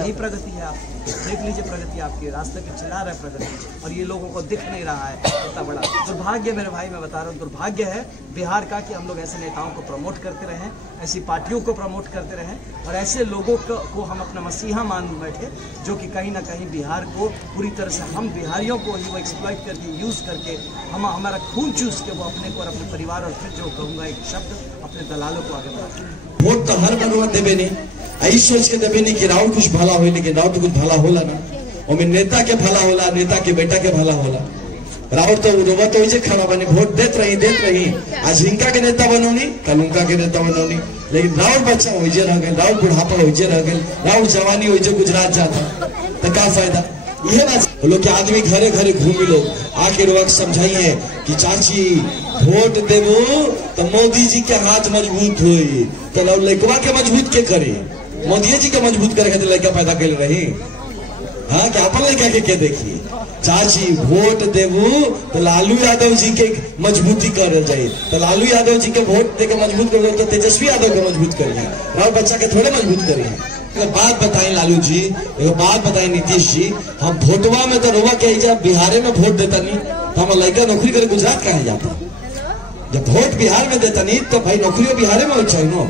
यही प्रगति है। आप देख लीजिए प्रगति आपकी, रास्ते पे चला रहा है प्रगति, और ये लोगों को दिख नहीं रहा है। इतना बड़ा दुर्भाग्य मेरे भाई, मैं बता रहा हूँ, दुर्भाग्य है बिहार का कि हम लोग ऐसे नेताओं को प्रमोट करते रहें, ऐसी पार्टियों को प्रमोट करते रहें, और ऐसे लोगों को हम अपना मसीहा मान बैठे, जो कि कहीं ना कहीं बिहार को पूरी तरह से हम बिहारियों को ही वो एक्सप्लॉइट करके, यूज़ करके, हमारा खून चूस के वो अपने को और अपने परिवार, और फिर जो कहूँगा एक शब्द, अपने दलालों को आगे बढ़ाते हैं। वोट तो हर बनवा देवे नहीं, आई सोच के देवे नहीं कि राउर कुछ भला हो, लेकिन राउर तो कुछ भला होला ना, और नेता के भला होला, नेता के बेटा के भला होला। राउर तो रोवा तो इसे खड़ा बने, वोट देत रही, आज हिंका के नेता बनौनी, कल उनका के नेता बनौनी, लेकिन राउर बच्चा होइजे रह गए, राउर बुढ़ापा होइजे रह गए, राउर जवानी होइजे गुजरात जाता, तो क्या फायदा। यह बात लोग के आदमी घरे घरे घूमी लोग आके रोक समझाइए कि चाची वोट देवो तो मोदी जी के हाथ मजबूत हुई, तो लड़कवा के मजबूत के करे, मोदी जी के मजबूत करे खातिर लड़का पैदा कर रही। हाँ, क्या अपन लड़का के देखिए, चाची वोट देवो तो लालू यादव जी के मजबूती कर जाए, तो लालू यादव जी के वोट दे के मजबूत कर, तो तेजस्वी यादव के मजबूत करिए, और बच्चा के थोड़े मजबूत करिए। बात बताएं लालू जी, एक बात बताएं नीतीश जी, हम वोटवा में तो रोवा के जब बिहार में वोट देता नहीं, तो हम लड़का नौकरी करे गुजरात कहाँ जाता। जब वोट बिहार में देता नहीं, तो भाई नौकरी बिहार में हो चाहिए ना,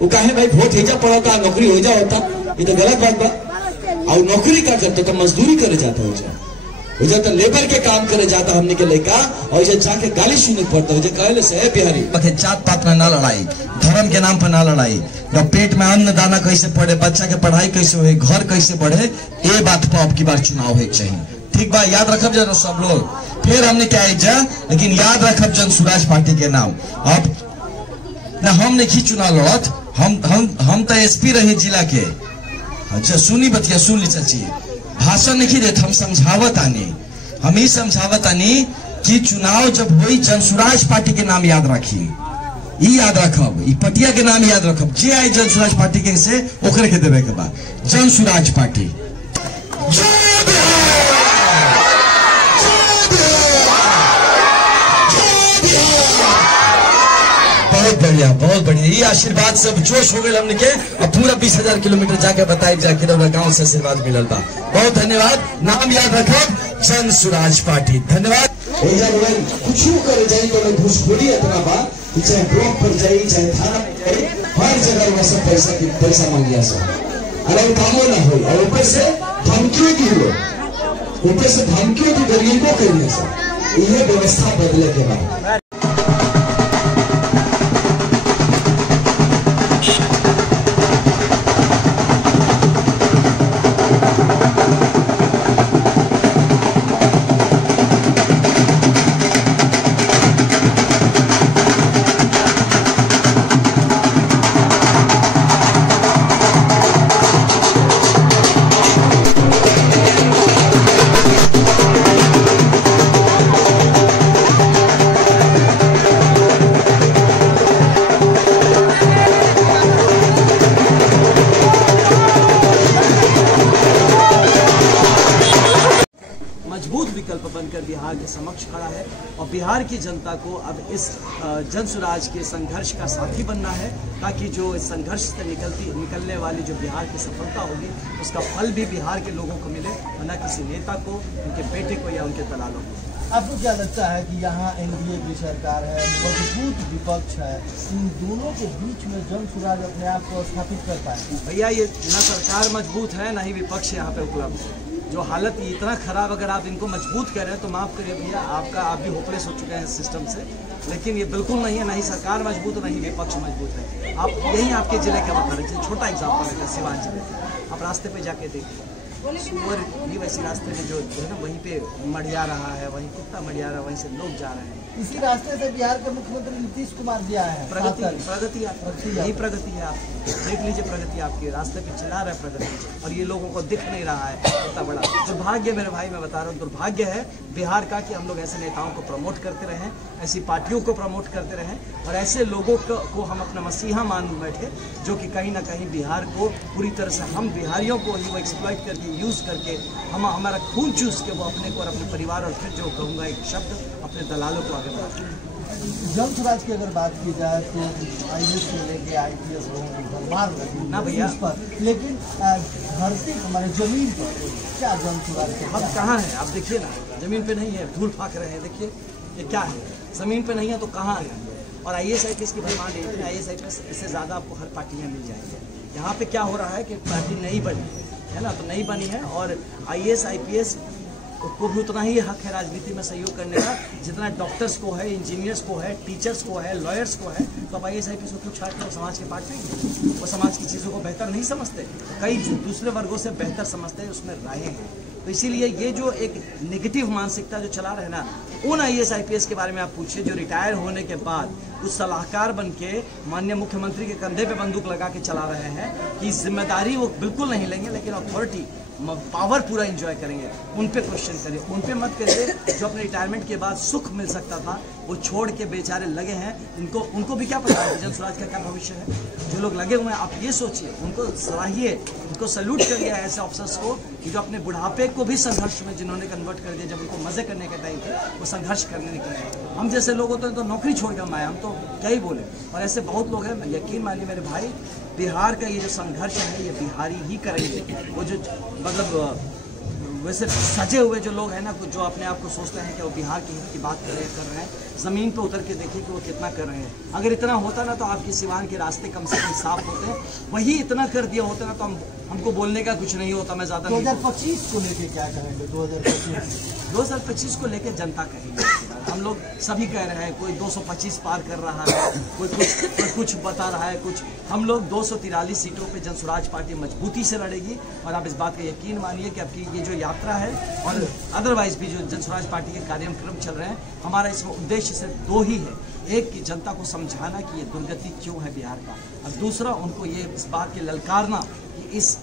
वो कहे भाई वोट हिजा पड़ा था नौकरी हो जा होता, ये तो गलत बात बा। और नौकरी क्या करते तो मजदूरी करे जाता हो जाए, तो लेबर के काम करे जाता हमने के लड़का, और जाके गाली सुनने पड़ता है, कहले से बिहारी जात पात में ना लड़ाई, धर्म के नाम पर ना लड़ाई, तो पेट में अन्न दाना कैसे पड़े, बच्चा के पढ़ाई कैसे हो, घर कैसे बढ़े, ये बात पर अब की बार चुनाव है चाहिए। ठीक बा, याद रखब जरा सब लोग, फिर हमने क्या जा, लेकिन याद रखब जन स्वराज पार्टी के नाम। अब ना हम नहीं चुनाव लड़त, हम तो एसपी रहे जिला के। अच्छा सुनी बतिया, सुन ली चाची, भाषण नहीं देते, हम समझावत आनी, हम ही समझावत आनी कि चुनाव जब हुई जन स्वराज पार्टी के नाम याद रखी, याद रखब, पटिया के नाम याद रखब, जे आई जन स्वराज पार्टी के से ओकरे के देवे के बाद जन स्वराज पार्टी। बहुत बढ़िया, ये आशीर्वाद सब जोश हो गए हमने के, और पूरा 20,000 किलोमीटर जाके बताए जाके गाँव से आशीर्वाद मिलल बा। बहुत धन्यवाद, नाम याद रखब जन स्वराज पार्टी। धन्यवाद। कुछ करे जाए तो घूसखोरी इतना बा, चाहे ब्लॉक पर जाए, चाहे थाना पर जाए, हर जगह में सब पैसा मांगिया सब, अगर कामों ना हो, और ऊपर से धमकियों की हो, ऊपर से धमकियों की गरीबों के लिए सब, यह व्यवस्था बदले के बाद विकल्प बनकर बिहार के समक्ष खड़ा है, और बिहार की जनता को अब इस जन स्वराज के संघर्ष का साथी बनना है, ताकि जो इस संघर्ष से निकलने वाली जो बिहार की सफलता होगी, उसका फल भी बिहार के लोगों को मिले, न किसी नेता को, उनके बेटे को या उनके दलालों को। आपको क्या लगता है कि यहाँ एनडीए की सरकार है, मजबूत विपक्ष है, इन दोनों के बीच में जन स्वराज अपने आप को स्थापित कर पाए? भैया, ये न सरकार मजबूत है, न ही विपक्ष यहाँ पे उपलब्ध है। जो हालत इतना खराब, अगर आप इनको मजबूत कर रहे हैं तो माफ़ करिए भैया, आप भी होपलेस हो चुके हैं इस सिस्टम से, लेकिन ये बिल्कुल नहीं है, ना ही सरकार मजबूत है, ना ही विपक्ष मजबूत है। आप यही आपके जिले का बता रहे, छोटा एग्जाम्पल है सिवान जिले का, आप रास्ते पे जाके देखिए, सुअर भी वैसे रास्ते में जो है ना, वहीं पे मढ़िया रहा है, वहीं कुत्ता मढ़िया रहा है, वहीं से लोग जा रहे हैं। इसी रास्ते से बिहार के मुख्यमंत्री नीतीश कुमार जी आए हैं। प्रगति यही प्रगति है। आप देख लीजिए प्रगति आपकी, रास्ते पे चला रहा है प्रगति, और ये लोगों को दिख नहीं रहा है। इतना बड़ा दुर्भाग्य मेरे भाई, मैं बता रहा हूँ, दुर्भाग्य है बिहार का कि हम लोग ऐसे नेताओं को प्रमोट करते रहें, ऐसी पार्टियों को प्रमोट करते रहें, और ऐसे लोगों को हम अपना मसीहा मान बैठे, जो कि कहीं ना कहीं बिहार को पूरी तरह से हम बिहारियों को ही वो एक्सप्लॉइट करके, यूज़ करके, हमारा खून चूस के वो अपने को और अपने परिवार, और फिर जो कहूँगा एक शब्द, अपने दलालों को आगे बढ़ाते हैं। जन स्वराज की अगर बात की जाए तो IAS से लेके IPS भरमार लगी ना भैया। इस पर, लेकिन धरती हमारे जमीन पर क्या जन स्वराज के हम कहाँ हैं आप देखिए ना, जमीन पे नहीं है, धूल फाक रहे हैं। देखिए ये क्या है, जमीन पे नहीं है तो कहाँ है। और IAS IPS की भरमार नहीं है। IAS IPS इससे ज़्यादा आपको हर पार्टी में मिल जाएंगे। यहाँ पे क्या हो रहा है कि पार्टी नहीं बनी है ना, तो नहीं बनी है और IAS IPS को भी उतना ही हक है राजनीति में सहयोग करने का जितना डॉक्टर्स को है, इंजीनियर्स को है, टीचर्स को है, लॉयर्स को है। तो अब IAS IPS को क्यों छाटते हो? समाज के पार्ट नहीं, वो समाज की चीज़ों को बेहतर नहीं समझते, कई दूसरे वर्गों से बेहतर समझते हैं, उसमें राय हैं। तो इसीलिए ये जो एक नेगेटिव मानसिकता जो चला रहे ना, उन IAS IPS के बारे में आप पूछिए जो रिटायर होने के बाद उस सलाहकार बन के माननीय मुख्यमंत्री के कंधे पे बंदूक लगा के चला रहे हैं कि जिम्मेदारी वो बिल्कुल नहीं लेंगे, लेकिन अथॉरिटी पावर पूरा एंजॉय करेंगे। उन पे क्वेश्चन करिए, उन पे मत करिए। जो अपने रिटायरमेंट के बाद सुख मिल सकता था वो छोड़ के बेचारे लगे हैं। उनको भी क्या पता है जन स्वराज का क्या भविष्य है। जो लोग लगे हुए हैं आप ये सोचिए, उनको सराहिए, उनको सैल्यूट करिए ऐसे ऑफिसर्स को कि जो अपने बुढ़ापे को भी संघर्ष में जिन्होंने कन्वर्ट कर दिया। जब उनको मजे करने के टाइम पे वो संघर्ष करने निकले। हम जैसे लोग होते हैं तो नौकरी छोड़ कर आए, हम तो क्या ही बोले। और ऐसे बहुत लोग हैं, यकीन मानिए मेरे भाई, बिहार का ये जो संघर्ष है ये बिहारी ही करेंगे। वो जो मतलब वैसे सजे हुए जो लोग हैं ना, जो अपने आप को सोचते हैं कि वो बिहार के हित की बात कर रहे हैं, ज़मीन पे उतर के देखिए कि वो कितना कर रहे हैं। अगर इतना होता ना तो आपके सिवान के रास्ते कम से कम साफ होते। वही इतना कर दिया होता ना तो हमको बोलने का कुछ नहीं होता। मैं ज़्यादा 2025 को लेके क्या कहेंगे? 2025 को लेके जनता कहेगी। हम लोग सभी कह रहे हैं, कोई 225 पार कर रहा है, कोई कुछ बता रहा है कुछ। हम लोग 243 सीटों पे जन स्वराज पार्टी मजबूती से लड़ेगी। और आप इस बात का यकीन मानिए कि आपकी ये जो यात्रा है और अदरवाइज भी जो जन स्वराज पार्टी के कार्यक्रम चल रहे हैं, हमारा इसमें उद्देश्य सिर्फ दो ही है। एक कि जनता को समझाना कि ये दुर्गति क्यों है बिहार का, और दूसरा उनको ये इस बात के ललकारना कि इस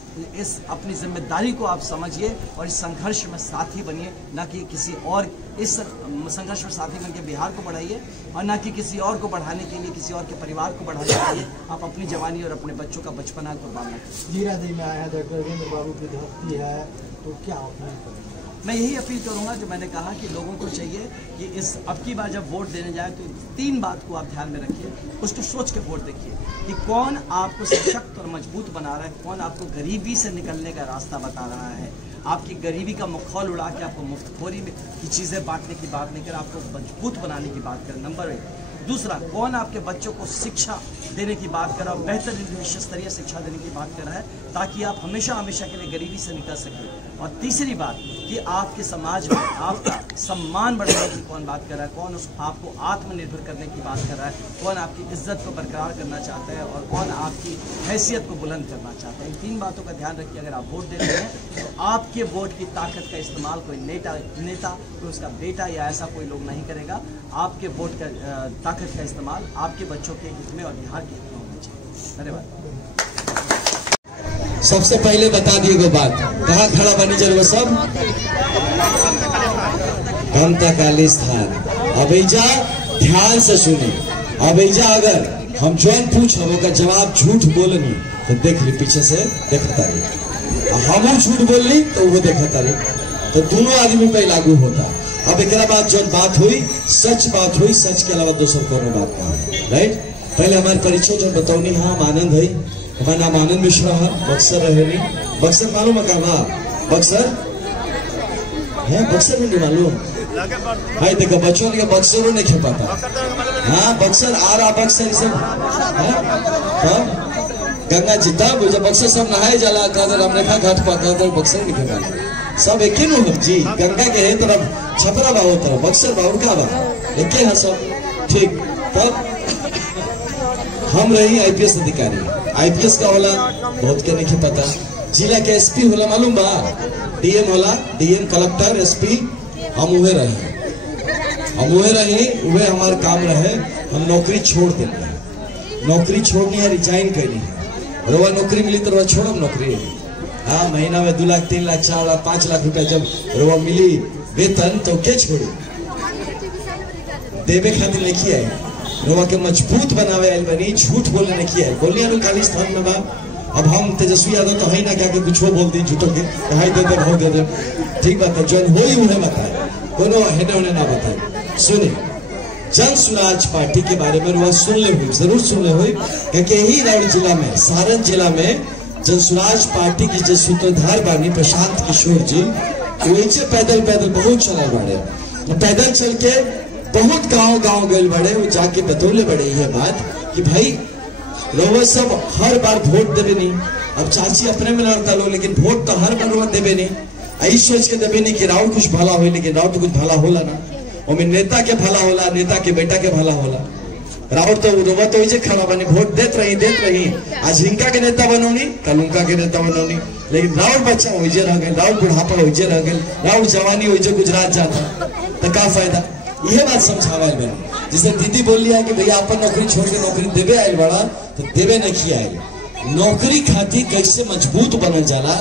अपनी जिम्मेदारी को आप समझिए और इस संघर्ष में साथी बनिए, ना कि किसी और इस संघर्ष में साथी बनकर बिहार को बढ़ाइए और ना कि किसी और को बढ़ाने के लिए, किसी और के परिवार को बढ़ाने के लिए आप अपनी जवानी और अपने बच्चों का बचपना कुर्बान न करें। जीरादेई में आया डॉक्टर रविंद्र बाबू की धरती है, तो क्या अपील करेंगे? मैं यही अपील करूंगा जो मैंने कहा कि लोगों को चाहिए कि इस अब की बार जब वोट देने जाए तो 3 बात को आप ध्यान में रखिए, उसको सोच के वोट देखिए कि कौन आपको सशक्त और मजबूत बना रहा है, कौन आपको गरीबी से निकलने का रास्ता बता रहा है। आपकी गरीबी का मखौल उड़ा के आपको मुफ्तखोरी में की चीज़ें बांटने की बात नहीं कर, आपको मजबूत बनाने की बात करें, नंबर 1। दूसरा, कौन आपके बच्चों को शिक्षा देने की बात कर रहा है, बेहतर विश्व स्तरीय शिक्षा देने की बात कर रहा है, ताकि आप हमेशा हमेशा के लिए गरीबी से निकल सकें। और तीसरी बात कि आपके समाज में आपका सम्मान बढ़ाने की कौन बात कर रहा है, कौन आपको आत्मनिर्भर करने की बात कर रहा है, कौन आपकी इज्जत को बरकरार करना चाहता है और कौन आपकी हैसियत को बुलंद करना चाहता है। इन 3 बातों का ध्यान रखिए। अगर आप वोट देते हैं तो आपके वोट की ताकत का इस्तेमाल कोई नेता कोई उसका बेटा या ऐसा कोई लोग नहीं करेगा। आपके वोट का ताकत का इस्तेमाल आपके बच्चों के हित में और बिहार के हित में होना चाहिए। धन्यवाद। सबसे पहले बता दिए गो बात, कहाँ खड़ा बनी जरूर सब घंटा काली स्थान। अब ऐजा ध्यान से सुने। अब ऐजा अगर हम जौन पूछ का जवाब झूठ बोलनी तो देख ली, पीछे से देखता रही, हम झूठ बोलनी तो वो देखता रही, तो दोनों आदमी पे लागू होता। अब एक बाद जो बात हुई सच बात हुई, सच के अलावा दूसर कोनो बात नहीं। राइट, पहले हमारे परिचय जो बताऊनी, हाँ आनंद है, हमारा नाम आनंद मिश्रा है, बक्सर रहेगी। बक्सर मालूम है कहाँ? बक्सर है, बक्सर में नहीं मालूम। भाई देखो बच्चों के बक्सरों नहीं खेल पाता। हाँ बक्सर आ रहा, बक्सर सब गंगा जी तब जब बक्सर सब नहाए जाला कदर हमने कहा घाट पर बक्सर नहीं खेल सब एक जी। गंगा के है तरफ छपरा बाबू तरफ बक्सर बाबू का बा एक है सब ठीक। तब हम रही IPS अधिकारी। IPS का होला बहुत के नहीं पता। जिला के SP होला मालूम बा, DM होला, DM कलेक्टर SP हम उहे रहे, उहे हमारे काम रहे। हम नौकरी छोड़ देंगे, नौकरी छोड़नी है, रिजाइन करनी है। रोवा नौकरी मिली तो रोवा छोड़ो नौकरी। हाँ महीना में 2 लाख 3 लाख 4 लाख 5 लाख रुपया जब रोवा मिली वेतन तो क्या छोड़ी देवे खातिर लिखी है। रोवा के मजबूत बनावे आयल बनी, झूठ बोलने नहीं किया है। बोलिए नु खाली स्थान में बा। अब हम तेजस्वी यादव तो है ना क्या कि कुछ बोल दी झूठों के हाई दे दे भाव दे दे, ठीक बात है। जो होई उन्हें बताए, कोनो हेने उन्हें ना बताए। सुनिए जन स्वराज पार्टी के बारे में वो सुन ले हुई, जरूर सुन ले हुई, क्योंकि यही राउर जिला में, सारण जिला में जन स्वराज पार्टी की जो सूत्रधार बानी प्रशांत किशोर जी, वही पैदल पैदल बहुत चला बड़े, पैदल चल के बहुत गांव गए बड़े, वो जाके बतौले बड़े ये बात कि भाई रोवा सब हर बार वोट देवे नहीं। अब चाची अपने में लड़ता लो, लेकिन वोट तो हर बार देवे नहीं। आई सोच के देवे नहीं कि राव कुछ भला हो, लेकिन राव तो कुछ भला होला ना, और नेता के भला होला, नेता के बेटा के भला होला। राव तो रोवा तो वही खड़ा बने, वोट देत रही। आज हिंका के नेता बनौनी, कल उनका के नेता बनौनी, लेकिन राव बच्चा वही रह गए, राव बुढ़ापा वही रह गए, राव जवानी वही गुजरात जाता, तो का फायदा। यह बात समझावल बने। जिसे दीदी बोल लिया कि भैया अपन नौकरी छोड़ के नौकरी देवे आयल बड़ा, तो देवे नहीं आयल। नौकरी खातिर कैसे मजबूत बनल जाला,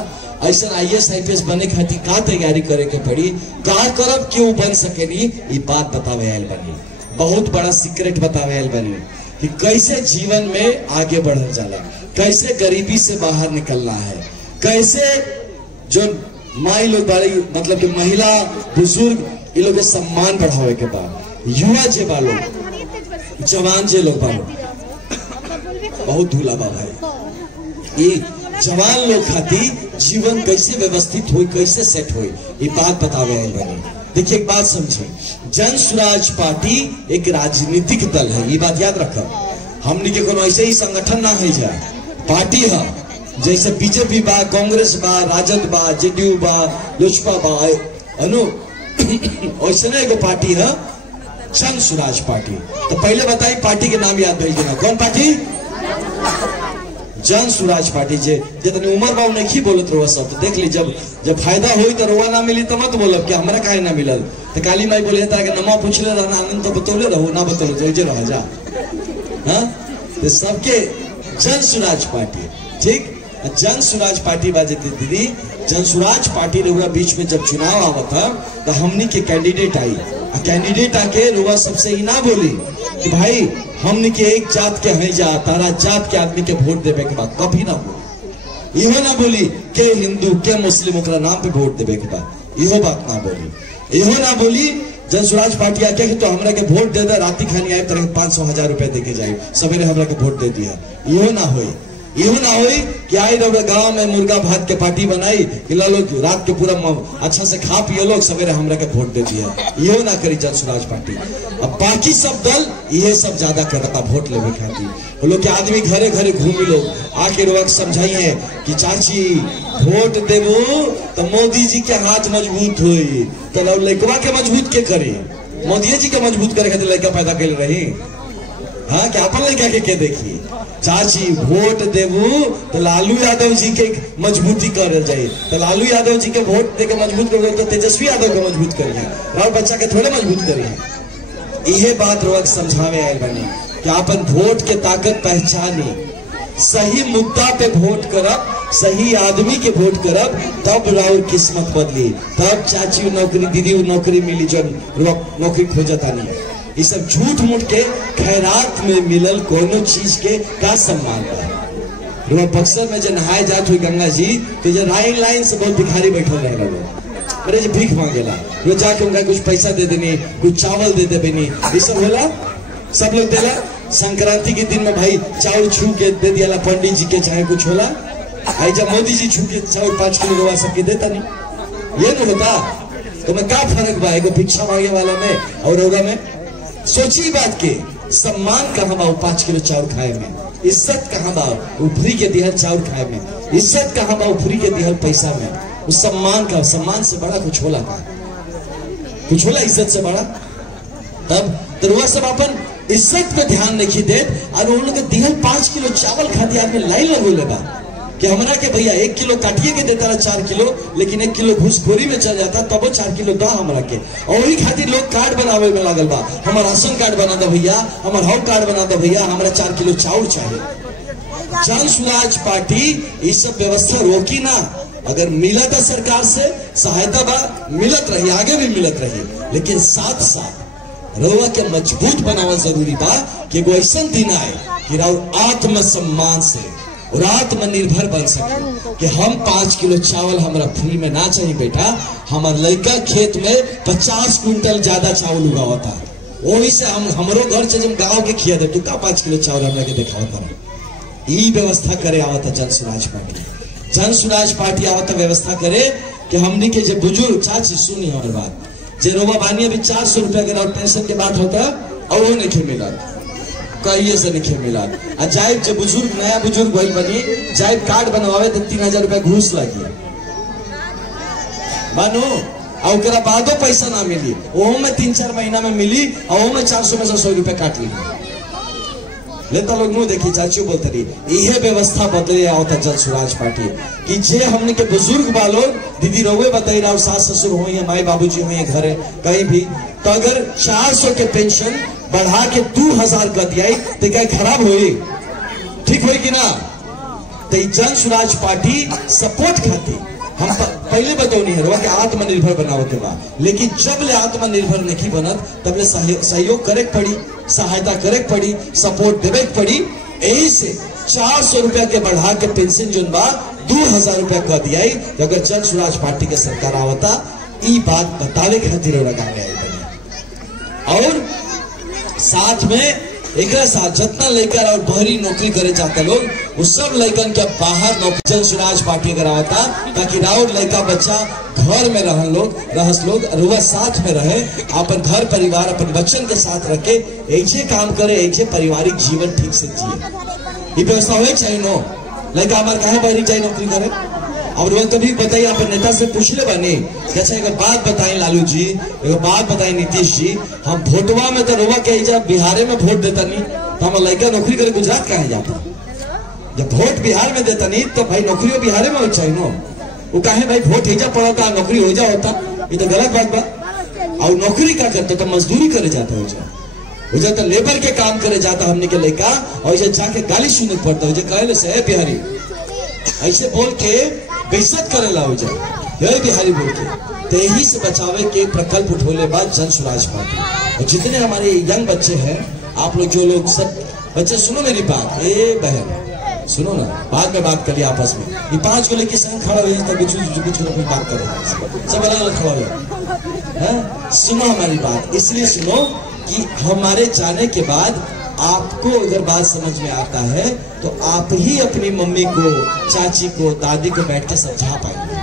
ऐसा IAS IPS बने खातिर का तैयारी करे के पड़ी, का करब क्यों बन सकेनी, ये बात बतावे आयल बनी। बहुत बड़ा सीक्रेट बतावे आयल बनी कि कैसे जीवन में आगे बढ़ल जाला, कैसे गरीबी से बाहर निकलना है, कैसे जो माई लोग बड़ी मतलब कि महिला बुजुर्ग ये लोग के सम्मान बढ़ावे के बाद, युवा जे बालो, जवान जे लोग बालो, बहुत धूला बा भाई, ये जवान लोग खातिर जीवन कैसे व्यवस्थित हुई, कैसे सेट हुई, ये बात बतावे आयल बनी। देखिए एक बात समझे, जन स्वराज पार्टी एक राजनीतिक दल है, ये बात याद रखो। हमने के कोनो ऐसे ही संगठन ना है, जा पार्टी है, जैसे बीजेपी बा, कांग्रेस बा, राजद बा, JDU बा, लोजपा बा, अनु ऐसे एगो पार्टी है जन स्वराज पार्टी। तो पहले बताई पार्टी के नाम याद भेजना, कौन पार्टी? जन स्वराज पार्टी। जितनी उम्र बा नहीं बोलत रहो सब, तो देख ली जब फायदा हुई तो रोवा ना मिली तो मत बोलब कि हमरा काहे ना मिलल। तो काली माई बोले तारा के नमा पूछले रहना, आनंद तो बतौले रहो, ना बतौले तो जे रह जा। हाँ, तो सबके जन स्वराज पार्टी, ठीक। जन स्वराज पार्टी बाजे दीदी, जन स्वराज पार्टी रुआ बीच में जब चुनाव आवा था, तो हमनी के कैंडिडेट आई, कैंडिडेट आके रुआ सबसे ही ना बोली कि भाई हमनी के एक जात के हैं, जा तारा जात के आदमी के वोट देवे के बाद, कभी ना बोली। इहो ना बोली के हिंदू के मुस्लिम ओकरा नाम पे वोट देवे के बाद, इहो बात ना बोली। इहो ना बोली जन स्वराज पार्टी आके तो हमरा के वोट दे दे, राती खानी आए तरह 500,000 रुपए दे के जाए, सवेरे हमरा के वोट दे दिया। इहो ना होई, इहो ना होई कि आई रउरा गांव में मुर्गा भात के पार्टी बनाई कि लोग रात के पूरा अच्छा से खा पिए, लोग सवेरे हमरा के वोट दे दिया। इहो ना करी जन स्वराज पार्टी। अब बाकी सब दल ये सब ज्यादा करता वोट लेवे खातिर, वो लोग के आदमी घरे घरे घूमी लोग आके रोक समझाइए कि चाची वोट देवो तो मोदी जी के हाथ मजबूत हुई, तो लड़कवा के मजबूत के करे, मोदी जी के मजबूत करे खातिर लड़का पैदा कर रही। हाँ, क्या अपन लड़का के देखी, चाची वोट देवू तो लालू यादव जी के मजबूती कर जाए, तो लालू यादव जी के वोट दे के मजबूत कर, तो तेजस्वी यादव के मजबूत करिए, और बच्चा के थोड़े मजबूत करिए। यह बात रोक समझावे आयल बनी कि अपन वोट के ताकत पहचानी, सही मुद्दा पे वोट करब, सही आदमी के वोट करब, तब राउर किस्मत बदली, तब चाची नौकरी, दीदी नौकरी मिली, जो नौकरी खोजता नहीं। ये सब झूठ मूठ के खैरात में मिलल कोनो चीज के का सम्मान बा। बक्सर में जो नहाए जात हुई गंगा जी, तो जो लाइन से बहुत भिखारी बैठल रहे लोग, अरे जो भीख मांगेला, वो जाके उनका कुछ पैसा दे देनी, कुछ चावल दे देनी, ये सब होला, सब लोग देला। संक्रांति के दिन में भाई चावल छू के दे दिया पंडित जी के, चाहे कुछ होला। आई जब मोदी जी छू के चावल 5 किलो रवा सबके देता नहीं, ये नहीं होता। तो मैं क्या फर्क बा एगो भिक्षा मांगे वाला में और रौरा में? सोची बात के सम्मान कहाँ बा 5 किलो चावल खाए में, इज्जत कहाँ बा ऊपरी के दिहल चावल खाए में, इज्जत कहाँ बा ऊपरी के दिहल पैसा में। उस सम्मान का, सम्मान से बड़ा कुछ होला का, कुछ होला इज्जत से बड़ा। तब तो सब अपन इज्जत पे ध्यान नहीं दे, और उन लोग दिहल 5 किलो चावल खाती आदमी लाइन लगोले बा कि हमरा के भैया 1 किलो काटिए के देता रहा 4 किलो, लेकिन 1 किलो घुसखोरी में चल जाता, तब वो 4 किलो दा हमरा के। और वही खातिर लोग कार्ड बनावे में लागल बा, हमारा राशन कार्ड बना दो भैया, हमारा हाउ कार्ड बना दो भैया, हमारा 4 किलो चावल चाहिए। जन स्वराज पार्टी ये सब व्यवस्था रोकी ना। अगर मिलत है सरकार से सहायता बा, मिलत रही, आगे भी मिलत रही, लेकिन साथ साथ रउआ के मजबूत बनावा जरूरी बा कि एगो ऐसा दिन आए कि रउआ आत्मसम्मान से और आत्मनिर्भर बन सके कि हम 5 किलो चावल हमारा फ्री में ना चाहिए बेटा, हमारा लड़का खेत में 50 क्विंटल ज्यादा चावल उगावता, वही से हमरो घर से जब गाँव के खिया दे तू का 5 किलो चावल हमरा के दिखावा था। यही व्यवस्था करे आवत जन स्वराज पार्टी। जन स्वराज पार्टी आवत व्यवस्था करे कि हमने के जो बुजुर्ग चाची सुनी हमारी बात, जे रोबा बानी अभी 400 रुपया के पेंशन के बात होता और वो नहीं मिला, कहिए से नहीं मिला। जायब जो बुजुर्ग नया बुजुर्ग वही बनी जायब कार्ड बनवावे तो 3000 रुपया घूस लगी मानो, और बादो पैसा ना मिली, वो में 3-4 महीना में मिली और वो में 400 में से 100 रुपया काट ली लेता लोग नो। देखिए चाची बोलते रही यह व्यवस्था बदले आवता जन स्वराज पार्टी कि जे हमने के बुजुर्ग वालों दीदी रोवे बताई रहा, सास ससुर हो या माई बाबूजी हो या घर है कहीं भी, तो अगर 400 के पेंशन बढ़ा के 2000 कर दिया तो क्या खराब हुई? ठीक हुई कि ना? तो जन स्वराज पार्टी सपोर्ट खाती हम पहले बतौनी है कि आत्मनिर्भर बनाओ के बाद, लेकिन जब ले आत्मनिर्भर नहीं बनत तब ले सहयोग करे पड़ी, सहायता करे पड़ी, सपोर्ट देवे पड़ी। यही से 400 रुपया के बढ़ा के पेंशन जो बा 2000 रुपया कर दिया। तो अगर जन स्वराज पार्टी के सरकार आवता ई बात बतावे खातिर लगा और साथ में एक साथ जितना लेकर और बहरी नौकरी करे जाता लोग वो सब लड़कन के बाहर नौकरी जन स्वराज पार्टी अगर आवता ताकि राउर लड़का बच्चा घर में रहन लोग रहस लोग रुआ साथ में रहे, अपन घर परिवार अपन बच्चन के साथ रखे, ऐसे काम करे, ऐसे पारिवारिक जीवन ठीक से जिए। ये व्यवस्था हो चाहिए नो लड़का हमारे कहे बहरी जाए नौकरी करे। और वो कभी बताइए अपन नेता से पूछ ले बने कैसे एक बात बताएं लालू जी, एक बात बताएं नीतीश जी, हम वोटवा में तो रोवा कही जा बिहार में वोट देता नहीं तो हम लड़का नौकरी करे गुजरात कहे जाता। जब वोट बिहार में देता नहीं तो भाई नौकरी बिहार में हो चाहिए नो। वो कहे भाई वोट हिजा पड़ा था नौकरी हो जा होता, ये तो गलत बात बा। और नौकरी क्या करते तो मजदूरी करे जाता हो जाता लेबर के काम करे जाता हमने के लड़का, और इसे जाके गाली सुनने पड़ता हो कहे से बिहारी ऐसे बोल के बेइज्जत करे ला हो जाए यही बिहारी बोल के। तो यही से बचावे के प्रकल्प उठोले बाद जन स्वराज पार्टी। और जितने हमारे यंग बच्चे हैं आप लोग जो लोग सब बच्चे सुनो मेरी बात, ए बहन सुनो ना, बाद में बात करिए आपस में। ये 5 को लेके संग खड़ा हो तब कुछ बात करो, सब अलग अलग खड़ा हो। सुनो हमारी बात, इसलिए सुनो कि हमारे जाने के बाद आपको अगर बात समझ में आता है तो आप ही अपनी मम्मी को, चाची को, दादी को बैठ के समझा पाएंगे।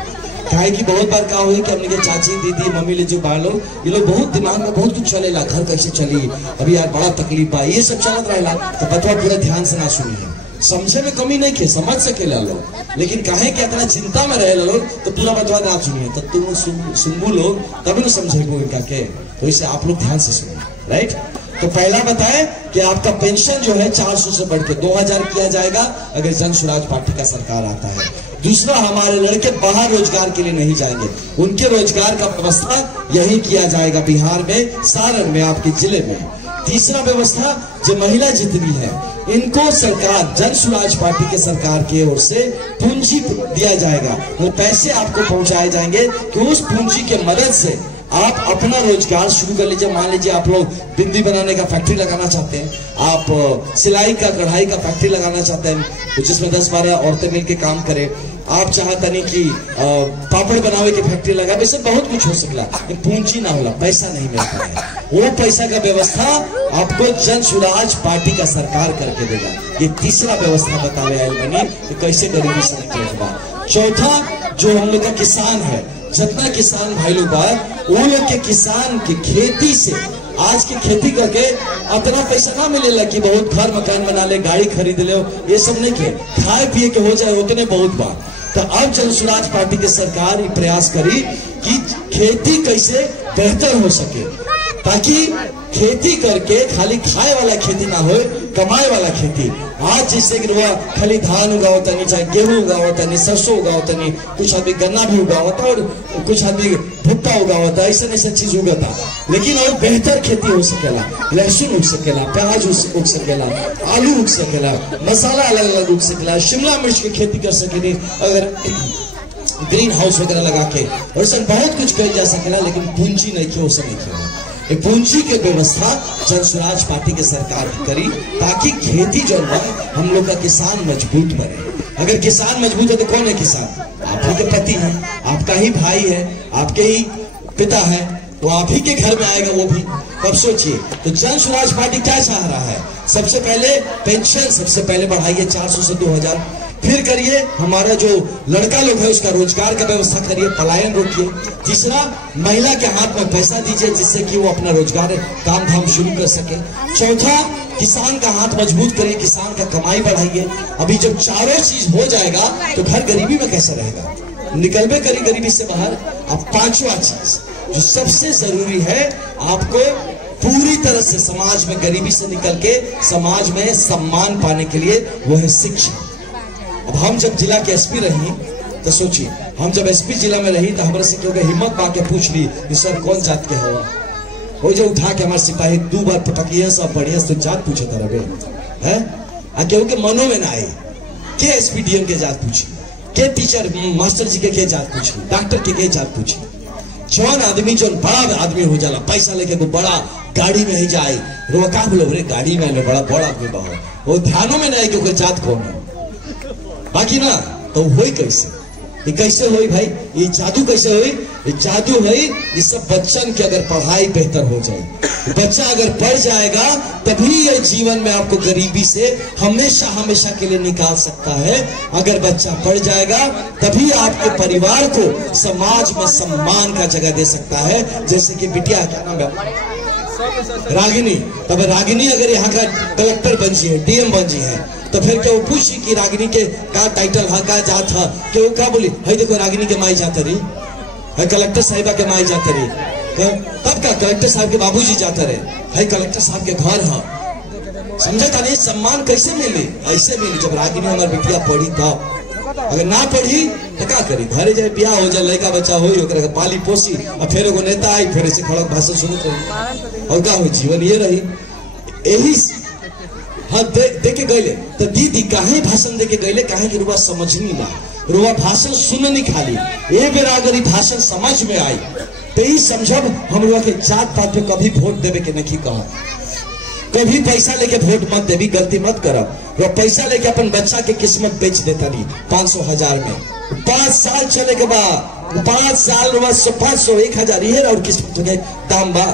काहे कि बहुत बार क्या हुई कि हमने के चाची दीदी मम्मी ले जो बालो ये लोग बहुत दिमाग में बहुत कुछ चलेला, घर कैसे चली अभी यार बड़ा तकलीफ बा ये सब चलत रहेला, तो बतवा पूरा ध्यान से ना सुनिए। समझे में कमी नहीं के समझ सके लोग, लेकिन काहे कि इतना चिंता में रहे लोग तो पूरा बतवा ना सुनिए, तो तुम सुनबू लोग तभी ना समझेगो इनका के। तो इसे आप लोग ध्यान से सुनिए, राइट। तो पहला बताए कि आपका पेंशन जो है 400 से बढ़ के 2000 किया जाएगा अगर जन स्वराज पार्टी का सरकार आता है। दूसरा, हमारे लड़के बाहर रोजगार के लिए नहीं जाएंगे, उनके रोजगार का व्यवस्था यही किया जाएगा बिहार में, सारण में, आपके जिले में। तीसरा व्यवस्था, जो महिला जितनी है इनको सरकार जन स्वराज पार्टी के सरकार की ओर से पूंजी दिया जाएगा, वो पैसे आपको पहुंचाए जाएंगे कि उस पूंजी के मदद से आप अपना रोजगार शुरू कर लीजिए। मान लीजिए आप लोग बिंदी बनाने का फैक्ट्री लगाना चाहते हैं, आप सिलाई का कढ़ाई का फैक्ट्री लगाना चाहते हैं जिसमें 10-12 औरतें मिलकर काम करें, आप चाहते नहीं कि पापड़ बनावे की फैक्ट्री लगा, वैसे बहुत कुछ हो सकता है, पूंजी ना होला, पैसा नहीं मिलता है। वो पैसा का व्यवस्था आपको जन स्वराज पार्टी का सरकार करके देगा। ये तीसरा व्यवस्था बतावे आयल बनी कि कैसे गरीबी से निकले के बाद। चौथा, जो हम लोग का किसान है, जितना किसान भाई लोग वो लोग के किसान की खेती से आज की खेती करके इतना पैसा ना मिलेला कि बहुत घर मकान बना ले, गाड़ी खरीद ले, ये सब नहीं के खाए पिए के हो जाए उतने बहुत बार। तो अब जन स्वराज पार्टी की सरकार ये प्रयास करी कि खेती कैसे बेहतर हो सके, ताकि खेती करके खाली खाए वाला खेती ना हो, कमाए वाला खेती। आज जैसे कि खाली धान उगावता नहीं, चाहे गेहूं उगावता नहीं, सरसों उगावता नहीं, कुछ आदमी गन्ना भी उगावता और कुछ आदमी भुट्टा उगावता, ऐसा ऐसा चीज उगाता, लेकिन और बेहतर खेती हो सकेला, लहसुन उग सकेला, प्याज उग सकेला, आलू उग सकेला, मसाला अलग अलग उग सकेला, शिमला मिर्च की खेती कर सकेली अगर ग्रीन हाउस वगैरह लगा के, और सब बहुत कुछ कर जा सकेला, लेकिन पूंजी नहीं की हो सकेला। पूंजी के व्यवस्था जन स्वराज पार्टी के सरकार करी ताकि खेती जो है हम लोग का किसान मजबूत बने। अगर किसान मजबूत है तो कौन है किसान? आप ही के पति हैं, आपका ही भाई है, आपके ही पिता है, वो आप ही के घर में आएगा वो भी। तब सोचिए, तो जन स्वराज पार्टी क्या चाह रहा है? सबसे पहले पेंशन सबसे पहले बढ़ाइए 400 से 2000, फिर करिए हमारा जो लड़का लोग है उसका रोजगार का व्यवस्था करिए, पलायन रोकिए। तीसरा, महिला के हाथ में पैसा दीजिए जिससे कि वो अपना रोजगार काम धाम शुरू कर सके। चौथा, किसान का हाथ मजबूत करिए, किसान का कमाई बढ़ाइए। अभी जब चारों चीज हो जाएगा तो घर गरीबी में कैसे रहेगा? निकलबे करी गरीबी से बाहर। अब पांचवा चीज जो सबसे जरूरी है, आपको पूरी तरह से समाज में गरीबी से निकल के समाज में सम्मान पाने के लिए, वो है शिक्षा। अब हम जब जिला के एसपी रही तो सोचिए, हम जब एसपी जिला में रही तो हमारे से क्यों हिम्मत पा के पूछ ली कि सर कौन जात के हुआ? वो जो उठा के हमारे सिपाही 2 बार पटकिया, सब बढ़िया से जात पूछे था रबे है, केहू के मनो में ना आए के एसपीडीएम के जात पूछी, के टीचर मास्टर जी के जात पूछी, डॉक्टर के जात पूछी। जौन आदमी जो बड़ा आदमी हो जाला, पैसा लेके को बड़ा गाड़ी में ही जाए, रो का बोलो रे गाड़ी में बड़ा बड़ा आदमी बाहर, वो ध्यानों में नहीं कि जात कौन है। बाकी ना तो होई कैसे? ये कैसे होई भाई? ये जादू कैसे होई? ये जादू है इस सब बच्चन की अगर पढ़ाई बेहतर हो जाए, बच्चा अगर पढ़ जाएगा तभी ये जीवन में आपको गरीबी से हमेशा हमेशा के लिए निकाल सकता है। अगर बच्चा पढ़ जाएगा तभी आपके परिवार को समाज में सम्मान का जगह दे सकता है। जैसे कि बिटिया क्या नाम है, रागिनी। तब रागिनी अगर यहाँ का कलेक्टर बन जी है, डीएम बन जी है, तो फिर क्या वो पूछी कि रागिनी के का टाइटल है, का जात है, कि वो क्या बोली? है देखो रागिनी के माई जाता रही है, कलेक्टर साहिबा के माई जाता रही, तब का कलेक्टर साहब के बाबूजी जाता रहे है, कलेक्टर साहब के घर है। समझा था नहीं? सम्मान कैसे मिली? ऐसे मिली जब रागिनी हमारी बिटिया पढ़ी तब। अगर ना पढ़ी तो क्या करी? घरे जाए, ब्याह हो जाए, लड़का बच्चा हो, पाली पोसी, और फिर एगो नेता आई, फिर ऐसे खड़क भाषण सुनत रही, और क्या हो जीवन ये रही। यही हाँ देके गए तो दीदी काहे भाषण देके गए, काहे कि रुआ समझनी ना, रुआ भाषण सुननी खाली। ए बेर अगर भाषण समझ में आई तो ही समझब हम रुआ के जात पात पे कभी वोट देवे के नहीं कहा, कभी पैसा लेके वोट मत देवी, गलती मत करब। रुआ पैसा लेके अपन बच्चा के किस्मत बेच देता नहीं 500,000 में, 5 साल चले के बाद 5 साल रुआ 500 1000 ये और किस्मत के दाम बा।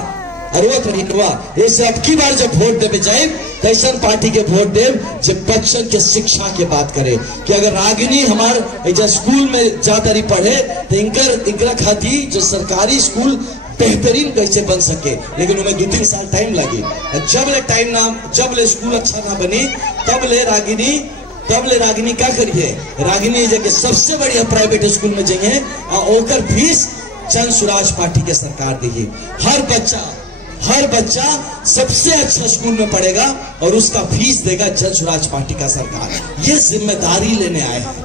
ऐसे अब की बार जब वोट देवे जाए कैसन पार्टी के वोट देव जब बच्चन के शिक्षा के बात करे कि अगर रागिनी हमारे स्कूल में जाता रही पढ़े तो इनकर खाती जो सरकारी स्कूल बेहतरीन कैसे बन सके, लेकिन उन्हें 2-3 साल टाइम लगी। जब ले स्कूल अच्छा ना बनी तब ले रागिनी क्या करिए? रागिनी जगह सबसे बढ़िया प्राइवेट स्कूल में जाइए और ओकर फीस जन स्वराज पार्टी के सरकार देगी। हर बच्चा सबसे अच्छा स्कूल में पढ़ेगा और उसका फीस देगा जन स्वराज पार्टी का सरकार। ये जिम्मेदारी लेने आया है,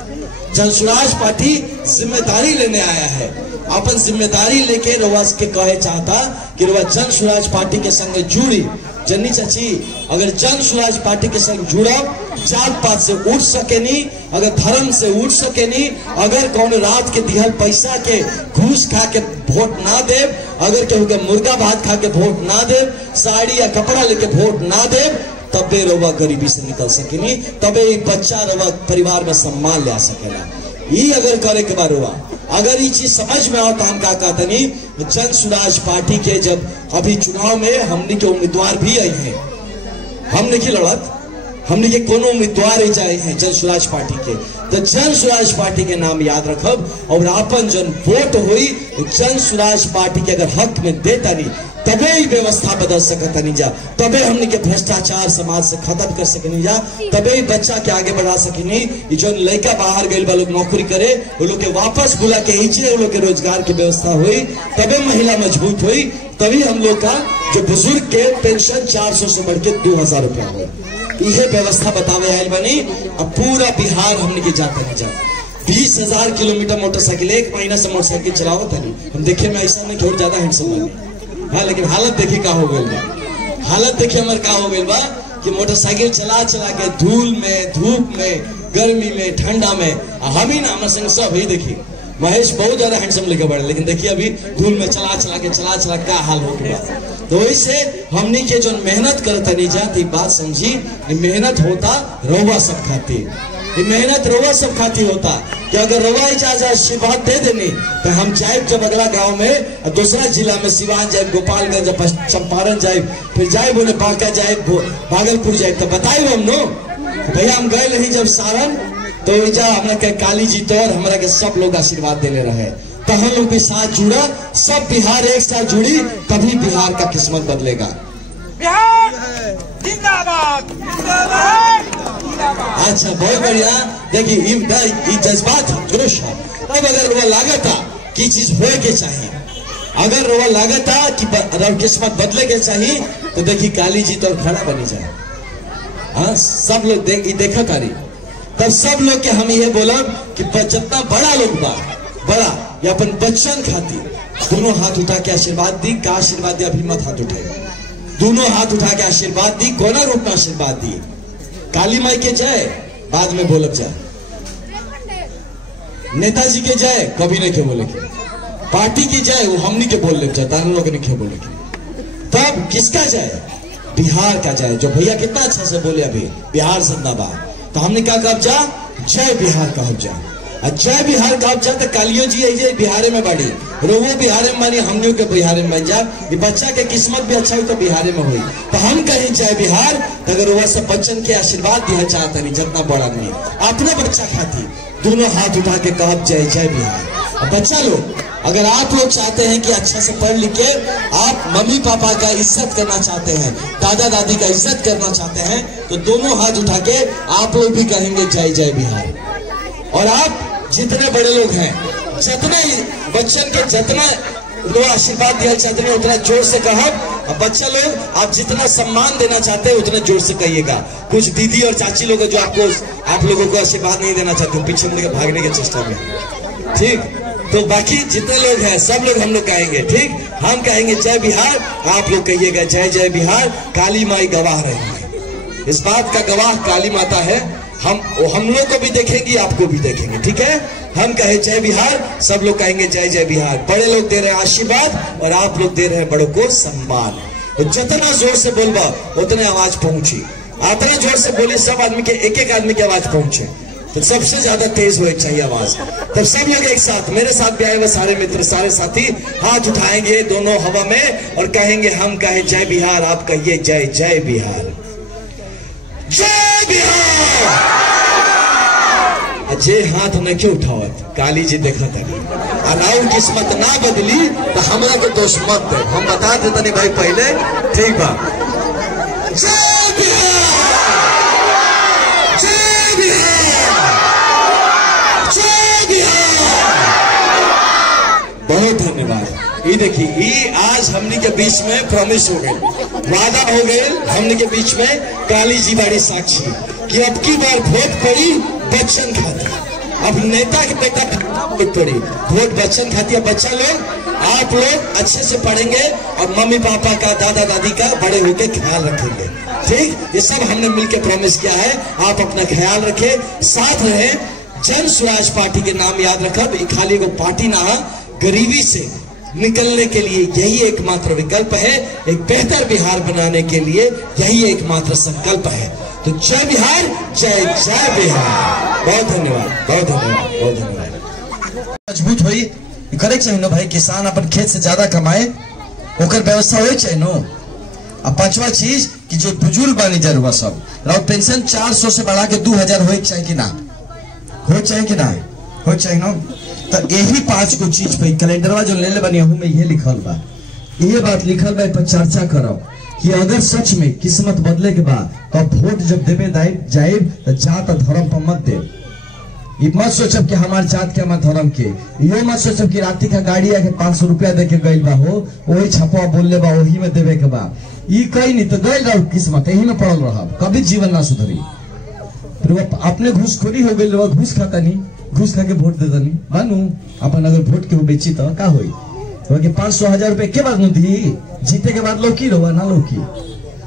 जन स्वराज पार्टी जिम्मेदारी लेने आया है। अपन जिम्मेदारी लेके रवाज के कहे चाहता कि रवा जन स्वराज पार्टी के संग जुड़ी। जन्नी चाची अगर जन स्वराज पार्टी के संग जुड़ब, जात पात से उठ सके नहीं, अगर धर्म से उठ सके नहीं, अगर कौन रात के दिहल पैसा के घूस खा के वोट ना दे, अगर केहू के मुर्गा भात खा के वोट ना दे, साड़ी या कपड़ा लेके वोट ना दे, तबे रवा गरीबी से निकल सके नहीं, तबे बच्चा रवा परिवार में सम्मान ले आ सकेला। ये अगर करे के बाद रवा अगर ये चीज समझ में आओ तो हम क्या कहते नहीं, जन स्वराज पार्टी के जब अभी चुनाव में हमने के उम्मीदवार भी आई हैं, हमने की लड़त हमने के कोनो उम्मीदवार ही जाए हैं जन स्वराज पार्टी के, तो जन स्वराज पार्टी के नाम याद रखब और अपन जन वोट हुई जन स्वराज पार्टी के अगर हक में देता नहीं तबे ही व्यवस्था बदल सकता नहीं जा, तबे हमने के भ्रष्टाचार समाज से खत्म कर सके नहीं जा, तबे ही बच्चा के आगे बढ़ा सके नहीं। जो लड़का बाहर गए लोग नौकरी करे वो लोग के वापस बुला के नीचे वो लोग के रोजगार की व्यवस्था हुई, तबे महिला मजबूत हुई, तभी हम लोग का जो बुजुर्ग के पेंशन 400 से बढ़ के 2000 रुपया हुआ। यह व्यवस्था बतावे आयल बनी। अब पूरा बिहार हमने के जाता नहीं जा 20,000 किलोमीटर मोटरसाइकिल, 1 महीना से मोटरसाइकिल चलावत है नहीं। हम देखे में ऐसा नहीं छोड़ ज्यादा हैंडसम बनी, हाँ, लेकिन हालत देखी का हो गई, हालत देखिए हमारे का हो गई बा कि मोटरसाइकिल चला चला के धूल में, धूप में, गर्मी में, ठंडा में, हम ही ना हमारे संग सब ही देखी। महेश बहुत ज्यादा हैंडसम लेके बढ़े, लेकिन देखिए अभी धूल में चला चला क्या हाल हो गया। तो इससे हमने के जो मेहनत करता नहीं जाती, बात समझी, मेहनत होता रहुआ सब खाती। ये मेहनत रोवा सब खाती होता कि अगर रोवा इजाजत आशीर्वाद दे देनी तो हम जाए जब अगला गांव में दूसरा जिला में सिवान जाए, गोपालगंज, चंपारण जाए, फिर जाए बोले बांका जाए, भागलपुर जाए, तो बताए हम नो भैया हम गए नहीं जब सारण तो हमारा काली जी तो हमारा के सब लोग आशीर्वाद देने रहे, तो हम लोग के साथ जुड़ा, सब बिहार एक साथ जुड़ी, तभी बिहार का किस्मत बदलेगा। बिहार जिंदाबाद जिंदाबाद। अच्छा बहुत बढ़िया। देखिए जज्बात जोश है। तब अगर वो लागत की चीज हो के चाहिए, अगर वो लागत कि किस्मत बदले के चाहिए, तो देखिए काली जी तो खड़ा बनी जाए। हाँ सब लोग देखा तारी, तब सब लोग के हम ये बोला कि जितना बड़ा लोग बड़ा या अपन बच्चन खाती दोनों हाथ उठा के आशीर्वाद दी। का आशीर्वाद दी? अभी मत हाथ उठाए, दोनों हाथ उठा के आशीर्वाद दी। कोना रूप में आशीर्वाद दी? काली माई के जय बाद में बोलब जाए, नेताजी के जय कभी नहीं के बोले के, पार्टी की जय वो हमनी के बोल ले जाए, तार लोग नहीं के बोले के। तब किसका जय? बिहार का जय, जो भैया कितना अच्छा से बोले अभी बिहार जिंदाबाद। तो हमने क्या कहा जा जय बिहार का जा, जय बिहार का जा। तो कालियो जी ये बिहारे में बाड़ी, रोवो बिहारे में बानी, हमनियों के बिहारे में बन जा। ये बच्चा के किस्मत भी अच्छा हुई तो बिहारे में हुई, तो हम कहें जय बिहार। तो अगर वह सब बच्चन के आशीर्वाद दिया चाहता नहीं, जितना बड़ा नहीं अपने बच्चा खाती दोनों हाथ उठा के कह जय जय बिहार। अब बच्चा लोग अगर आप लोग चाहते हैं कि अच्छा से पढ़ लिख के आप मम्मी पापा का इज्जत करना चाहते हैं, दादा दादी का इज्जत करना चाहते हैं, तो दोनों हाथ उठा के आप लोग भी कहेंगे जय जय बिहार। और आप जितने बड़े लोग हैं, जितने बच्चन के जितना आशीर्वाद दिया चाहते हैं उतना जोर से कहो। अब बच्चा लोग आप जितना सम्मान देना चाहते हैं उतना जोर से कहिएगा। कुछ दीदी और चाची लोग जो आप लोगों को आशीर्वाद नहीं देना चाहते, पीछे मुड़ के भागने की चेष्टा में, ठीक। तो बाकी जितने लोग हैं सब लोग हम लोग कहेंगे, ठीक। हम कहेंगे जय बिहार, आप लोग कहिएगा जय जय बिहार। काली माई गवाह रहेंगे, इस बात का गवाह काली माता है। हम लोग को भी देखेंगी, आपको भी देखेंगे, ठीक है। हम कहे जय बिहार, सब लोग कहेंगे जय जय बिहार। बड़े लोग दे रहे हैं आशीर्वाद और आप लोग दे रहे हैं बड़ों को सम्मान। तो जितना जोर से बोलबा उतने आवाज पहुंची, इतना जोर से बोली सब आदमी के एक एक आदमी की आवाज पहुंचे, तो सबसे ज्यादा तेज होनी चाहिए आवाज। तब सब लोग एक साथ, मेरे साथ भी आए हुए सारे मित्र सारे साथी हाथ उठाएंगे दोनों हवा में और कहेंगे हम कहे जय बिहार, आप कहिए जय जय बिहार, जय बिहार। अजय हाथ न क्यों उठावत? काली जी देखा था अलाउ किस्मत ना बदली तो हमरा के दोष मत दे, हम बता देते नहीं भाई पहले, ठीक बा। जय बिहार, जय बिहार, जय बिहार। बहुत धन्यवाद। ये देखिए ये आज हमने के बीच में प्रॉमिस हो गई, वादा हो गए हमने के बीच में। काली जी बाड़ी साक्षी कि अब की बार वोट पड़ी बच्चन खाती, अब नेता के बेटा वोट पड़ी, वोट बच्चन खाती है। बच्चा लोग आप लोग अच्छे से पढ़ेंगे और मम्मी पापा का दादा दादी का बड़े होके ख्याल रखेंगे, ठीक। ये सब हमने मिलकर प्रॉमिस किया है, आप अपना ख्याल रखें, साथ रहे। जन स्वराज पार्टी के नाम याद रखा, खाली को पार्टी ना, गरीबी से निकलने के लिए यही एकमात्र विकल्प है, एक बेहतर बिहार बनाने के लिए यही एकमात्र संकल्प है। तो जय बिहार, जय जय बिहार। बहुत धन्यवाद, बहुत धन्यवाद, बहुत धन्यवाद। मजबूत हुई करे चाहिए नो भाई, किसान अपन खेत से ज्यादा कमाए ओकर व्यवस्था हो चाहिए नो। अब पांचवा चीज कि जो बुजुर्ग बनी जरूर सब रहो पेंशन 400 से बढ़ा के 2000 हो चाहिए कि ना, हो चाहिए कि ना, हो चाहिए नो। तो यही 5 को चीज पे कैलेंडरवा जो ले बनी हूँ मैं ये लिखल बा, ये बात लिखल बा पर चर्चा करो कि अगर सच में किस्मत बदले के बाद तो वोट जब देवे जाए तो जात धर्म पर मत दे। ये मत सोचब कि हमारे जात के हमारे धर्म के, यो मत सोचब कि राती का गाड़ी आके 500 रुपया दे के गई बा हो वही छपवा बोल ले बा वही में देवे के बा। ये कहीं नहीं तो गई रहो किस्मत यही में पड़ल रहा, कभी जीवन ना सुधरी। फिर अपने घूसखोरी हो गई, घूस खाता नहीं, घूस खा के वोट देता नहीं मानू अपन। अगर वोट के बेची तो का हुई, 500,000 रुपए के बाद दी, जीते के बाद लौकी रहो ना लौकी।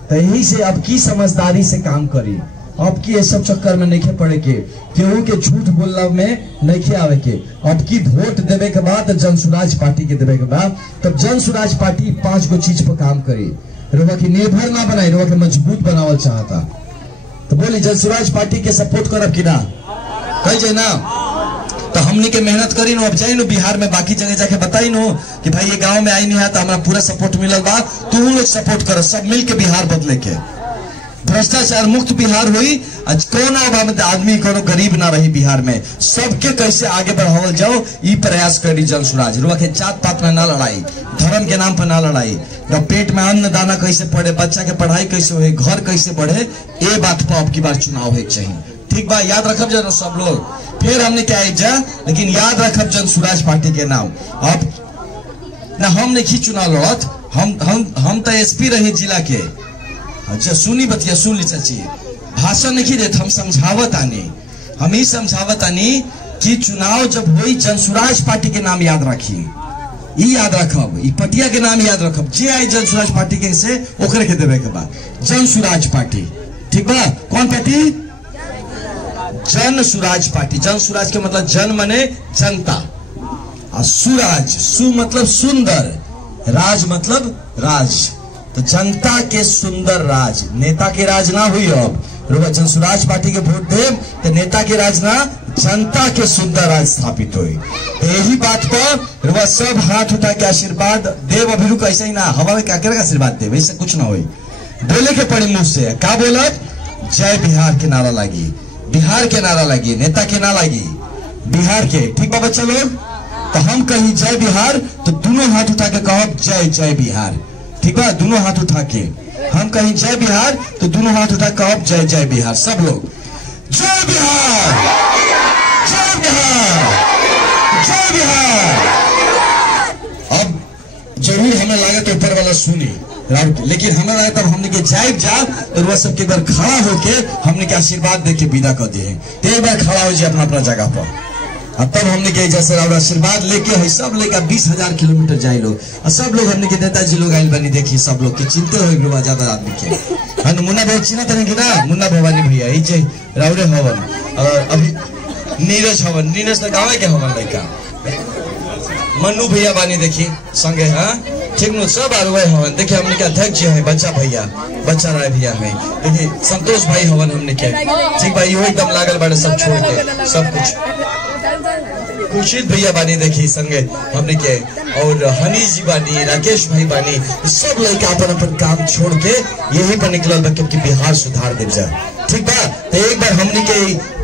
तो यही से अब की समझदारी से काम करी, अब की ये सब चक्कर में नहीं पड़े के, केहू के झूठ बोलना में नहीं आवे के। अब की वोट देवे के बाद जन स्वराज पार्टी के देवे के बाद तब जन स्वराज पार्टी 5 गो चीज पर काम करी, रोवा की निर्भर ना बनाई, रोवा के मजबूत बनावल चाहता। तो बोली जन स्वराज पार्टी के सपोर्ट करब कि ना, कही जाए ना। तो हमने के मेहनत करी नो, अब जाई नो बिहार में बाकी जगह जाके बताई नो कि भाई ये गांव में आई नहीं है तो हमारा पूरा सपोर्ट मिलल बा, तू लोग सपोर्ट करो, सब मिल के बिहार बदले के भ्रष्टाचार मुक्त बिहार हुई। आज कोनो आदमी कोनो गरीब ना रही बिहार में, सबके कैसे आगे बढ़ावल जाओ ई प्रयास करी जन स्वराज। रुआ के जात पात में ना लड़ाई, धर्म के नाम पर ना लड़ाई, पेट में अन्न दाना कैसे पड़े, बच्चा के पढ़ाई कैसे हो, घर कैसे बढ़े, ये बात पर अब की बार चुनाव है चाहिए। ठीक बा, याद रखब जन सब लोग। फिर हमने क्या जा, लेकिन याद रखब जन स्वराज पार्टी के नाम। अब ना हम नहीं चुनाव लड़त, हम तो एसपी रहे जिला के। अच्छा सुनी बतिया, सुन ली चाची, भाषण नहीं देते, हम समझावत आनी, हम ही समझावत आनी कि चुनाव जब हुई जन स्वराज पार्टी के नाम याद रखी, ई याद रखब, ई पटिया के नाम याद रखब, जे आई जन स्वराज पार्टी के से ओकरे के देवे के बाद जन स्वराज पार्टी। ठीक बा, कौन पार्टी? जन स्वराज पार्टी। जन स्वराज के मतलब जन माने जनता, और स्वराज सु मतलब सुंदर, राज मतलब राज, तो जनता के सुंदर राज, नेता के राज ना हुई। अब जन स्वराज पार्टी के वोट दे तो नेता के राज ना, जनता के सुंदर राज स्थापित हुई। तो यही बात पर सब हाथ उठा के आशीर्वाद देव। अभी रुक ऐसा ही ना, हवा में क्या करेगा आशीर्वाद देव, ऐसे कुछ ना हुई, बोले के पड़ी मुंह से। क्या बोला? जय बिहार के नारा लगी, बिहार के नारा लगी, नेता के ना लगी, बिहार के। ठीक बा बच्चा लोग, तो हम कहीं जय बिहार तो दोनों हाथ उठा के कहो जय जय बिहार। ठीक है, दोनों हाथ उठा के हम कहीं जय बिहार तो दोनों हाथ उठा के कहो जय जय बिहार। सब लोग जय बिहार, जय बिहार, जय बिहार। अब जरूर हमें लगा तो ऊपर वाला सुनी राउट, लेकिन हमें लगा तब हमने के जाइब जा तो वह सबके बार खड़ा होके हमने के आशीर्वाद दे के विदा कर दिए। एक बार खड़ा हो जाए अपना अपना जगह पर, और तब हमने के जैसे आशीर्वाद लेके है सब लेकर 20,000 किलोमीटर जाए लोग, और सब लोग हमने के नेताजी लोग आयल बनी देखी, सब लोग के चिंते हो ज्यादा आदमी के। हम मुन्ना भाई चिन्ह तरह की ना, मुन्ना भवानी भैया ये राउरे हवन, और अभी नीरज हवन, नीरज तो गाँव के हवन लड़का, मन्नू भैया बानी देखी संगे। हाँ ठीक नु, सब आरुए हवन। देखिए हमने के अध्यक्ष है बच्चा भैया, बच्चा राय भैया है, देखिए संतोष भाई हवन हमने के। ठीक भाई हो एकदम लागल बाड़े सब छोड़ के सब कुछ। खुर्शीद भैया बानी देखी संगे हमने के, और हनी जी बानी, राकेश भाई बानी, सब लड़के अपन अपन काम छोड़ के यही पर निकल बा कि बिहार सुधार दे जाए। ठीक बा, तो एक बार हमने के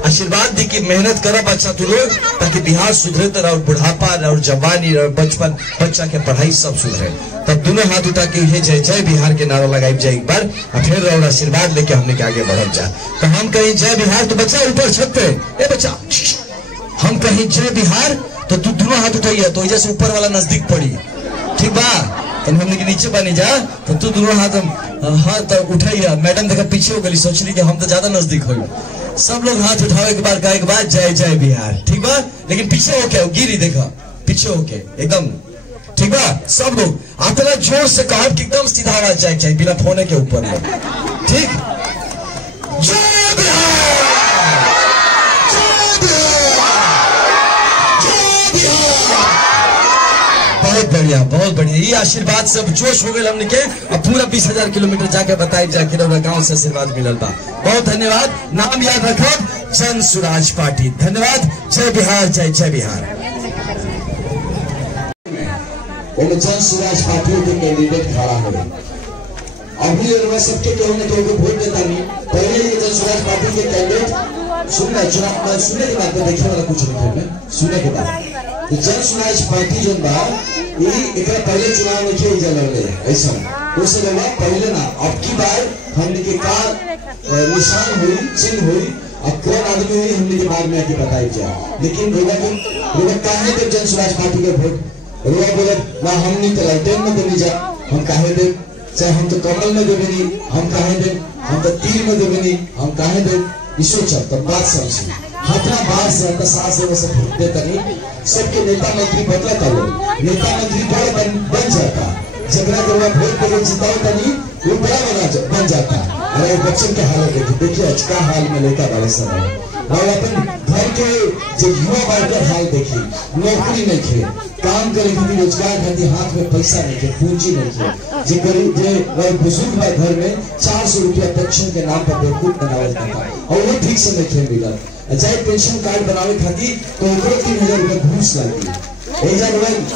आशीर्वाद दी कि मेहनत करा बच्चा तू लोग, ताकि बिहार सुधरे, तो और बुढ़ापा और जवानी और बचपन बच्चा के पढ़ाई सब सुधरे। तब दोनों हाथ उठा के ये जय जय बिहार के नारा लगाई जाए एक बार, और फिर और आशीर्वाद लेके हमने के आगे बढ़ जाए। तो हम कहीं जय बिहार तो बच्चा ऊपर छत पे, ए बच्चा हम कहीं जय बिहार तो तू दोनों हाथ उठाइए, तो जैसे ऊपर वाला नजदीक पड़ी। ठीक बा, तो हमने के नीचे बनी जा तो तू दोनों हाथ उठाइए। मैडम देखा पीछे हो गई, सोचली कि हम तो ज्यादा नजदीक हो। सब लोग हाथ उठाओ एक बार, कहे के बाद जय जय बिहार। ठीक बा, लेकिन पीछे होके गिरी देखा, पीछे होके एकदम। ठीक बा, सब लोग अपना जोर से कहा कि एकदम सीधा आवाज जाए चाहिए, बिना फोने के ऊपर। ठीक, जय बिहार, बहुत बढ़िया, बहुत बढ़िया। ये आशीर्वाद सब जोश हो गए हमने के, अब पूरा 20,000 किलोमीटर जाके बताई जाके गांव से आशीर्वाद मिलल बा। बहुत धन्यवाद। नाम याद रखब जन स्वराज पार्टी। धन्यवाद। जय बिहार, जय जय बिहार। जन स्वराज पार्टी के कैंडिडेट खड़ा हो, अभी सबके वोट देता नहीं। पहले ये जन स्वराज पार्टी के कैंडिडेट सुनना, चुनाव सुनने के बाद देखे वाला कुछ नहीं, सुनने के बाद जन स्वराज पार्टी जो बा एक पहले चुनाव में खेल जल ऐसा उस पहले ना, अब की बार हमने के का निशान हुई, चिन्ह हुई, अब कौन आदमी हुई हमने के बाद में आके बताई जाए। लेकिन रोगा काहे दे जन स्वराज पार्टी के वोट, रोगा बोले ना हम नहीं तो लाइटेन में देने जा, हम काहे दे, चाहे हम तो कमल में देवे नहीं, हम काहे दे, हम तो तीर में देवे नहीं, हम काहे दे। सोचा तो बात समझी, अपना बाहर से रहता सास से वैसे वोट देता नहीं। सबके नेता मंत्री बदलता लोग, नेता मंत्री बड़ा बन जाता, झगड़ा करवा वोट देकर जिताता नहीं, वो बड़ा बन जाता। अरे बच्चों के हालत देखिए अचका हाल में लेता बड़े समय, और अपन घर के जो युवा वर्ग हाल देखिए, नौकरी नहीं खे, काम करे खातिर रोजगार खातिर हाथ में पैसा नहीं खे, पूंजी नहीं खे, जो गरीब जो बुजुर्ग बा घर में 400 रुपया पेंशन के नाम पर बेवकूफ बनावल जाता, और वो ठीक से नहीं खे मिला। चाहे पेंशन कार्ड बनावे खातिर तो 3,000 रुपया घूस लगी।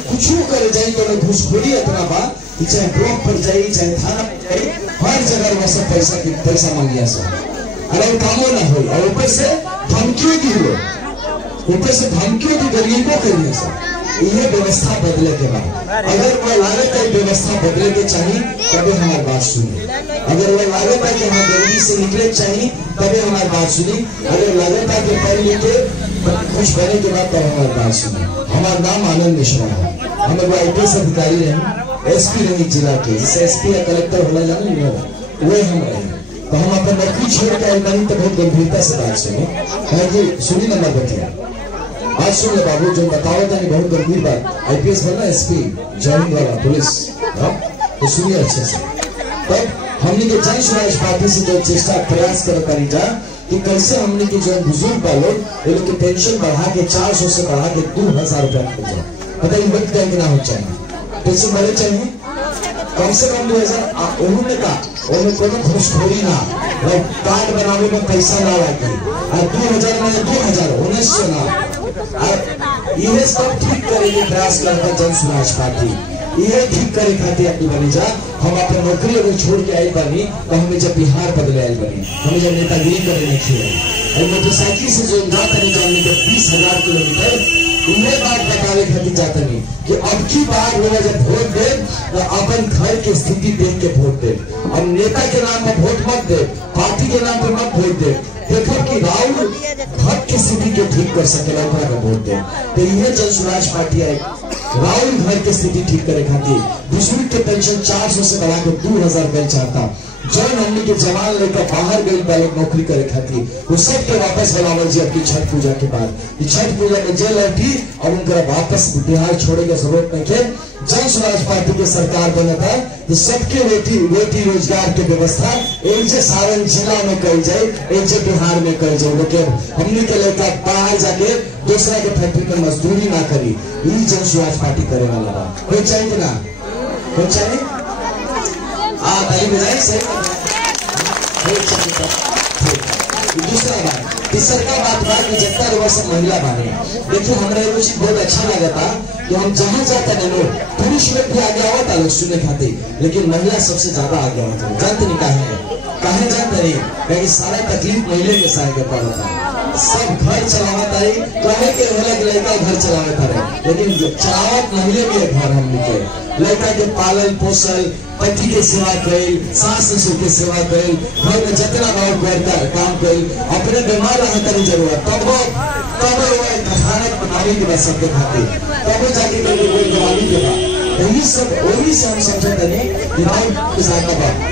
कुछ करे जाए तो घूसखोरी इतना बा कि चाहे ब्लॉक पर जाए चाहे थाना पर जाए हर जगह वह सब पैसा मांगिया सब अरे कामो ना हो और ऊपर से धमकियों की हो गरीबों के लिए सब ये व्यवस्था बदले के बाद अगर वह लागत है व्यवस्था बदले के चाहिए तभी हमारी बात सुनी। अगर वह लागत है कि हाँ गरीबी से निकले चाहिए तभी हमारी बात सुनी। अगर लागत है कि पढ़ लिखे कुछ बने के बाद तब हमारी बात सुनी। हमारा नाम आनंद मिश्रा है, हम एगो IPS अधिकारी रहे, SP रही जिला के, जैसे SP या कलेक्टर होला जाने वही हम रहे। तो हम अपने नौकरी छोड़ के आए नहीं तो बहुत गंभीरता से बात सुने। सुनी नंबर बतिया आज सुन ले बाबू जो बताओ था बहुत गंभीर बात। IPS बनना SP ज्वाइनिंग वाला पुलिस तो सुनिए अच्छे से। तब हमने के जन स्वराज पार्टी से जो चेष्टा प्रयास कर जा कि कैसे हमने के जो बुजुर्ग वालों ये लोग की पेंशन बढ़ा के 400 से बढ़ा के 2,000 रुपया हो जाए। पता ही वक्त का कितना हो चाहिए पेंशन बढ़े चाहिए कम से कम 2,000। उन्होंने कहा उन्हें कोई घूसखोरी ना कार्ड बनाने में पैसा ना लगे और 2,000 में 2,000 1900 ना यह सब ठीक करेंगे प्रयास करता जन स्वराज पार्टी। यह ठीक करे खातिर अपनी बनी जा हम अपने नौकरी अगर छोड़ के आई बनी तो हमें जब बिहार बदले आई बनी हमें जब नेतागिरी करे नहीं और मोटरसाइकिल से जो जाता नहीं जाने के 20,000 किलोमीटर उन्हें बात बताने खातिर जाता नहीं कि अब की बार लोग जब वोट दे तो अपन घर की स्थिति देख के वोट दे। अब नेता के नाम पर वोट मत दे, पार्टी के नाम पर मत वोट दे, देखो कि राहुल घर की स्थिति के ठीक कर सके वोट दे। तो यह जन स्वराज पार्टी है राहुल घर की स्थिति ठीक करे खातिर बुजुर्ग के पेंशन 400 से बढ़ा के 2,000 रुपया चाहता। जन हमने के जवान लेकर बाहर गई लोग नौकरी करे खातिर वो सब के वापस बनावल जी अपनी छठ पूजा के बाद। छठ पूजा में जेल लौटी और उनका वापस बिहार छोड़े की जरूरत नहीं है। जन स्वराज पार्टी के सरकार बना था कि सबके रोटी रोजगार की व्यवस्था एक जे सारण जिला में करी जाए एक जे बिहार में करी जाए। लेकिन हमने के लेकर बाहर जाके दूसरा के फैक्ट्री में मजदूरी ना करी ये जन स्वराज पार्टी करे वाला बा। कोई चाहिए ना कोई चाहिए दूसरा बात तीसरा बात बा कि जितना लोग सब महिला बाने देखिए हमारा ये चीज बहुत अच्छा लगा कि हम जहाँ जाता है लोग पुरुष लोग भी आगे आवता लोग सुनने खातिर लेकिन महिला सबसे ज्यादा आगे आवता जानते नहीं कहे जानते नहीं क्योंकि सारा तकलीफ महिला के साथ के पड़ता है। सब घर चलावत है कहे के लड़का घर चलावत है लेकिन चलावत महिला के घर हम लिखे लड़का के पालन पोषण पति के सेवा करें सास ससुर के सेवा करें घर में जितना भाव कर काम करें अपने बीमार रहता नहीं जरूरत तब खाना बनाने के बाद सबके खाते तब जाके कोई दवाई के बाद वही से हम समझते नहीं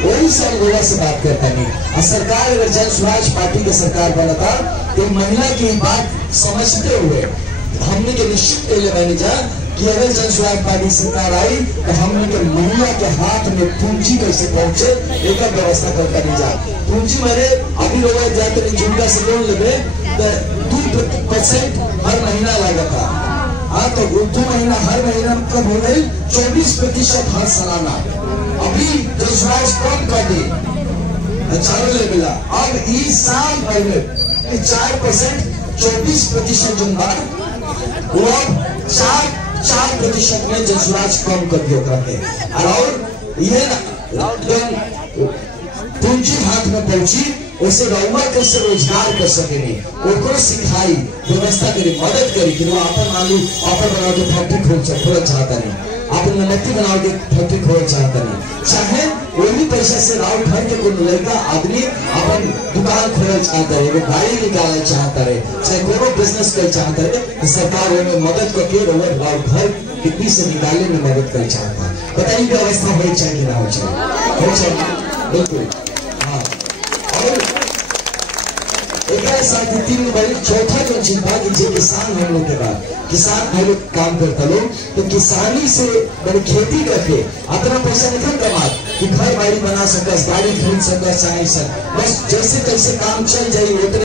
वही से हम लोगों से बात करते नहीं। सरकार अगर जन स्वराज पार्टी की सरकार बना था तो महिला की बात समझते हुए हमने के निश्चित पहले मैंने जा कि अगर जन स्वराज पार्टी सरकार आई तो हमने के महिला के हाथ में पूंजी कैसे पहुंचे एक व्यवस्था करता नहीं जा। पूंजी मैंने अभी लोग जाते जुड़का से लोन ले 2% हर महीना लगा था। हाँ तो 2 महीना हर महीना मतलब हो गई 24% हर सालाना। अभी जन स्वराज कम कर दी चारों ले मिला अब इस साल पहले 4% 24% जो बार वो 4% में जन स्वराज कम कर दिया और ये पूंजी हाथ में पहुंची उसे रउआ कैसे रोजगार कर सके सिखाई व्यवस्था करी मदद करी कि वो अपन आलू अपन बना के फैक्ट्री खोल चाहता नहीं अपन नमती बना के फैक्ट्री खोल चाहता नहीं चाहे वही पैसा से राव घर के कोई लड़का आदमी अपन दुकान खोलना चाहता है गाड़ी निकालना चाहता है चाहे कोई बिजनेस कर चाहता है सरकार उन्हें मदद करके राव घर कितनी से निकालने में मदद कर चाहता है। बताइए व्यवस्था हो चाहिए ना हो चाहिए बिल्कुल हाँ। और एक साथ 3 बड़ी चौथा जो चिंता कि जो किसान हम लोग के बाद किसान भाई लोग काम करता लोग तो किसानी से बड़ी खेती करके अपना पैसा निकल कमा कि घर बाड़ी बना सकस गाड़ी खरीद सकस चाहे बस जैसे तैसे काम चल जाए